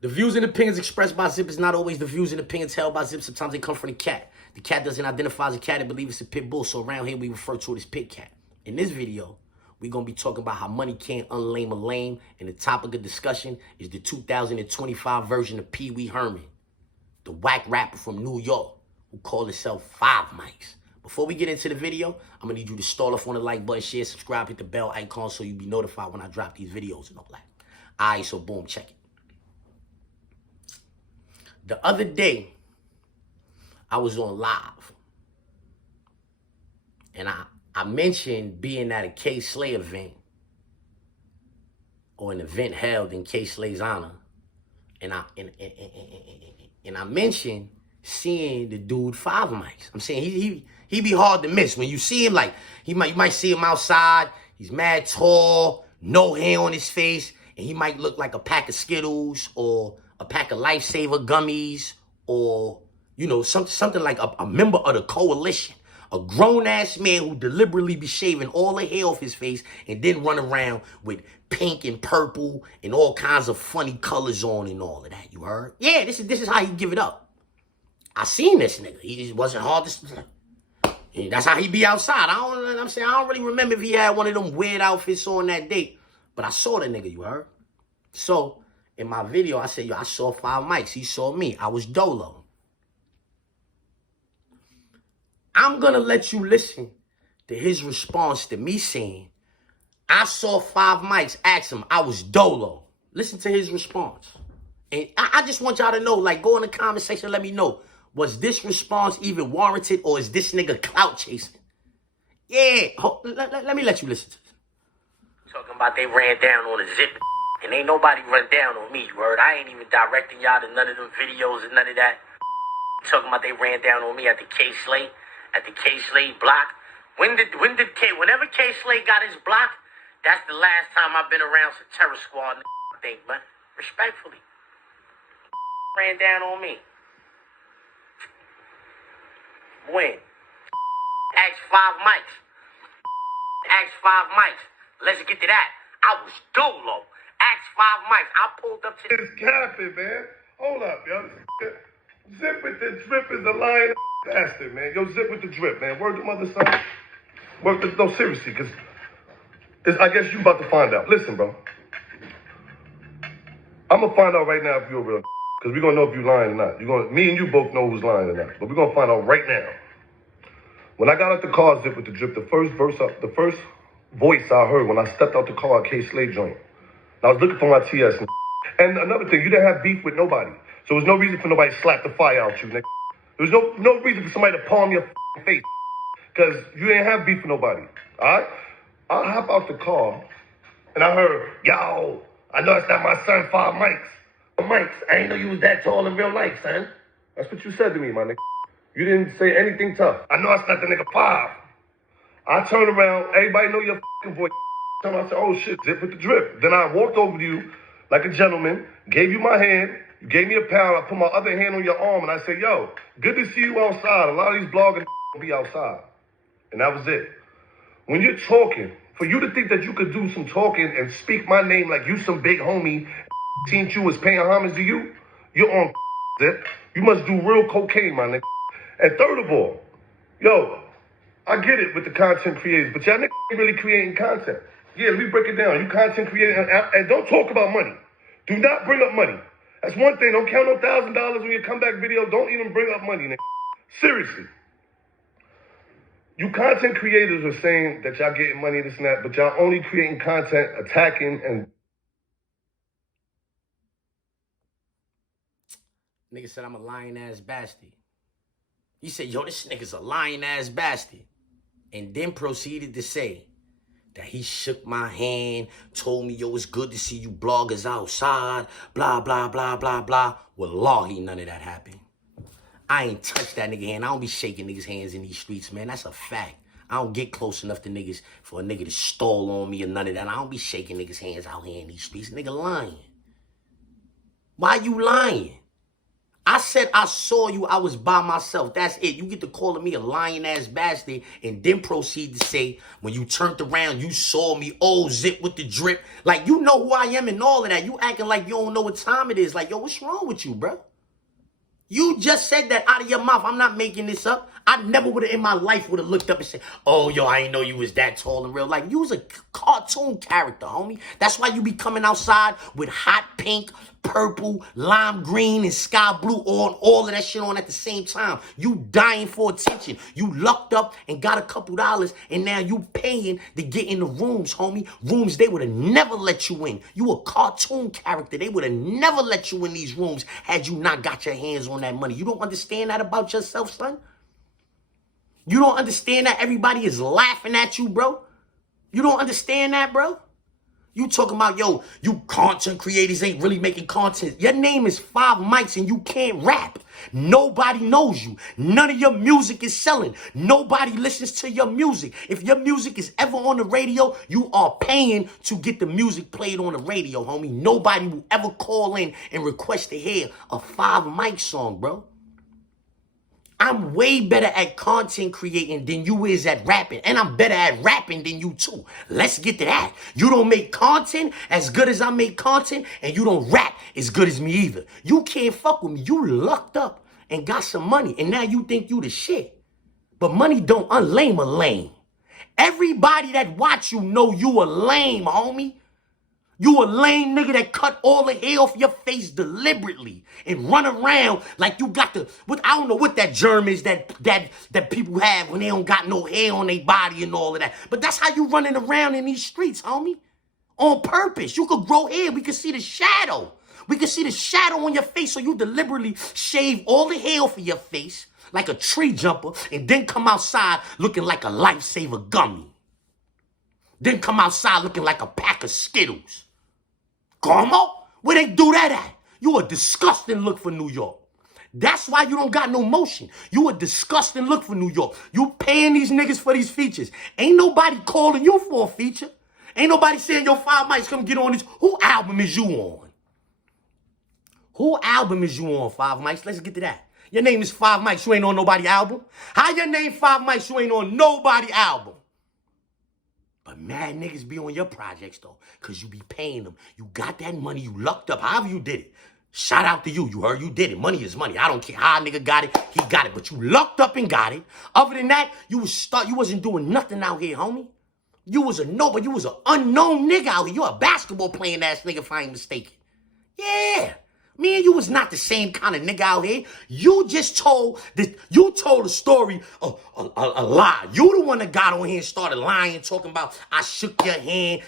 The views and opinions expressed by Zip is not always the views and opinions held by Zip. Sometimes they come from the cat. The cat doesn't identify as a cat and believe it's a pit bull, so around here we refer to it as pit cat. In this video, we're going to be talking about how money can't unlame a lame, and the topic of discussion is the 2025 version of Pee Wee Herman, the whack rapper from New York who called himself 5 Mics. Before we get into the video, I'm going to need you to start off on the like button, share, subscribe, hit the bell icon so you'll be notified when I drop these videos and all that. All right, so boom, check it. The other day, I was on live, and I mentioned being at a K Slay event, or an event held in K Slay's honor, and I mentioned seeing the dude 5 Mics. I'm saying he be hard to miss. When you see him, like, you might see him outside, he's mad tall, no hair on his face, and he might look like a pack of Skittles or a pack of Lifesaver gummies, or, you know, something like a member of the coalition. A grown-ass man who deliberately be shaving all the hair off his face and then run around with pink and purple and all kinds of funny colors on and all of that, you heard? Yeah, this is how he give it up. I seen this nigga. He just wasn't hard to... That's how he be outside. I don't really remember if he had one of them weird outfits on that date, but I saw the nigga, you heard? So, in my video, I said, yo, I saw 5 Mics. He saw me. I was dolo. I'm going to let you listen to his response to me saying, I saw 5 Mics. Ask him, I was dolo. Listen to his response. And I just want y'all to know, like, go in the comment section, let me know, was this response even warranted, or is this nigga clout chasing? Yeah, let me let you listen to this. Talking about they ran down on a zip. And ain't nobody run down on me, you heard? I ain't even directing y'all to none of them videos and none of that. Talking about they ran down on me at the K Slay block. Whenever K Slay got his block, that's the last time I've been around some terror squad, I think, man. Respectfully. Ran down on me. When? Ask 5 Mics. Ask 5 Mics. Let's get to that. I was dolo. Ask 5 Mics. I pulled up to... It's capping, man. Hold up, yo. Zip with the drip is a lying bastard, man. Yo, Zip with the drip, man. Word to mother, son. No, seriously, because I guess you about to find out. Listen, bro. I'm going to find out right now if you're real, because we're going to know if you're lying or not. Me and you both know who's lying or not, but we're going to find out right now. When I got out the car, Zip with the drip, the first voice I heard when I stepped out the car at K Slay joint, I was looking for my TS. And another thing, you didn't have beef with nobody. So there's no reason for nobody to slap the fire out you, nigga. There's no reason for somebody to palm your face. Because you didn't have beef with nobody. All right? I hop out the car, and I heard, yo, I know it's not my son, 5 Mics. Mics, I ain't know you was that tall in real life, son. That's what you said to me, my nigga. You didn't say anything tough. I know it's not the nigga 5. I turned around, everybody know your voice. I said, oh shit, Zip with the drip. Then I walked over to you like a gentleman, gave you my hand, you gave me a pound, I put my other hand on your arm, and I said, yo, good to see you outside. A lot of these bloggers be outside. And that was it. When you're talking, for you to think that you could do some talking and speak my name like you some big homie, seen you was paying homage to you, you're on Zip. You must do real cocaine, my nigga. And third of all, yo, I get it with the content creators, but y'all niggas ain't really creating content. Yeah, let me break it down. You content creator, and don't talk about money. Do not bring up money. That's one thing. Don't count no $1,000 when you come back video. Don't even bring up money, nigga. Seriously. You content creators are saying that y'all getting money, this and that, but y'all only creating content, attacking, and... Nigga said I'm a lying-ass bastard. He said, yo, this nigga's a lying-ass bastard. And then proceeded to say that he shook my hand, told me, yo, it's good to see you bloggers outside, blah, blah, blah, blah, blah. Wallahi, none of that happened. I ain't touched that nigga hand. I don't be shaking niggas' hands in these streets, man. That's a fact. I don't get close enough to niggas for a nigga to stall on me or none of that. I don't be shaking niggas' hands out here in these streets. Nigga lying. Why you lying? I said I saw you, I was by myself. That's it. You get to calling me a lying-ass bastard and then proceed to say, when you turned around, you saw me, oh, zip with the drip. Like, you know who I am and all of that. You acting like you don't know what time it is. Like, yo, what's wrong with you, bro? You just said that out of your mouth. I'm not making this up. I never would have in my life would have looked up and said, oh, yo, I didn't know you was that tall in real life. You was a cartoon character, homie. That's why you be coming outside with hot pink, purple, lime green, and sky blue on, all of that shit on at the same time. You dying for attention. You lucked up and got a couple dollars, and now you paying to get in the rooms, homie. Rooms they would have never let you in. You a cartoon character. They would have never let you in these rooms had you not got your hands on that money. You don't understand that about yourself, son? You don't understand that everybody is laughing at you, bro? You don't understand that, bro? You talking about, yo, you content creators ain't really making content. Your name is 5 Mics and you can't rap. Nobody knows you. None of your music is selling. Nobody listens to your music. If your music is ever on the radio, you are paying to get the music played on the radio, homie. Nobody will ever call in and request to hear a 5 Mic song, bro. I'm way better at content creating than you is at rapping. And I'm better at rapping than you too. Let's get to that. You don't make content as good as I make content, and you don't rap as good as me either. You can't fuck with me. You lucked up and got some money, and now you think you the shit. But money don't unlame a lame. Everybody that watch you know you a lame, homie. You a lame nigga that cut all the hair off your face deliberately and run around like you got the, I don't know what that germ is that people have when they don't got no hair on their body and all of that. But that's how you running around in these streets, homie. On purpose. You could grow hair. We could see the shadow. We could see the shadow on your face, so you deliberately shave all the hair off of your face like a tree jumper and then come outside looking like a lifesaver gummy. Then come outside looking like a pack of Skittles. Como? Where they do that at? You a disgusting look for New York. That's why you don't got no motion. You a disgusting look for New York. You paying these niggas for these features. Ain't nobody calling you for a feature. Ain't nobody saying, yo, 5 Mics, come get on this. Who album is you on? Who album is you on, 5 Mics? Let's get to that. Your name is 5 Mics. You ain't on nobody album. How your name 5 Mics? You ain't on nobody album. But mad niggas be on your projects, though, because you be paying them. You got that money. You lucked up. However you did it. Shout out to you. You heard you did it. Money is money. I don't care how a nigga got it. He got it. But you lucked up and got it. Other than that, you wasn't doing nothing out here, homie. You was a nobody. You was an unknown nigga out here. You a basketball playing ass nigga, if I ain't mistaken. Yeah. Me and you was not the same kind of nigga out here. You just told a story, a lie. You the one that got on here and started lying, talking about I shook your hand,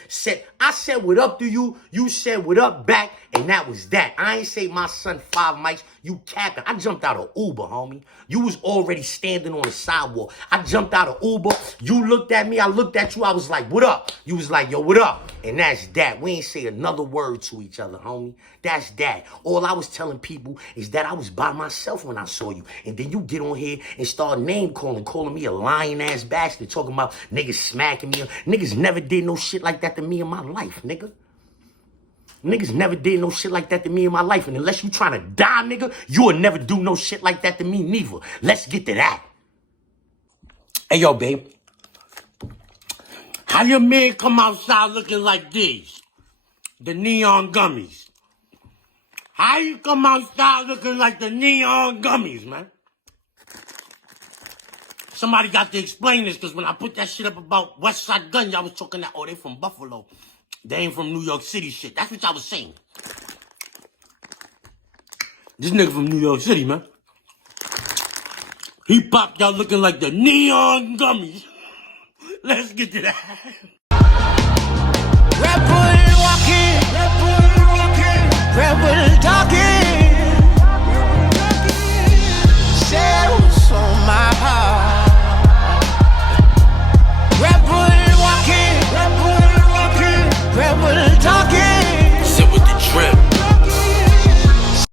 I said what up to you, you said what up back, and that was that. I ain't say my son 5 Mics, you capping. I jumped out of Uber, homie. You was already standing on the sidewalk. I jumped out of Uber. You looked at me, I looked at you, I was like, what up? You was like, yo, what up? And that's that. We ain't say another word to each other, homie. That's that. All I was telling people is that I was by myself when I saw you. And then you get on here and start name calling me a lying ass bastard, talking about niggas smacking me. Niggas never did no shit like that to me in my life, nigga. Niggas never did no shit like that to me in my life. And unless you trying to die, nigga, you will never do no shit like that to me neither. Let's get to that. Hey, yo, babe. How your man come outside looking like these? The neon gummies. How you come outside looking like the neon gummies, man? Somebody got to explain this, because when I put that shit up about West Side Gun, y'all was talking that, oh, they from Buffalo. They ain't from New York City shit. That's what y'all was saying. This nigga from New York City, man. He popped y'all looking like the neon gummies. Let's get to that. Rebel walking, rebel talking, rebel talking.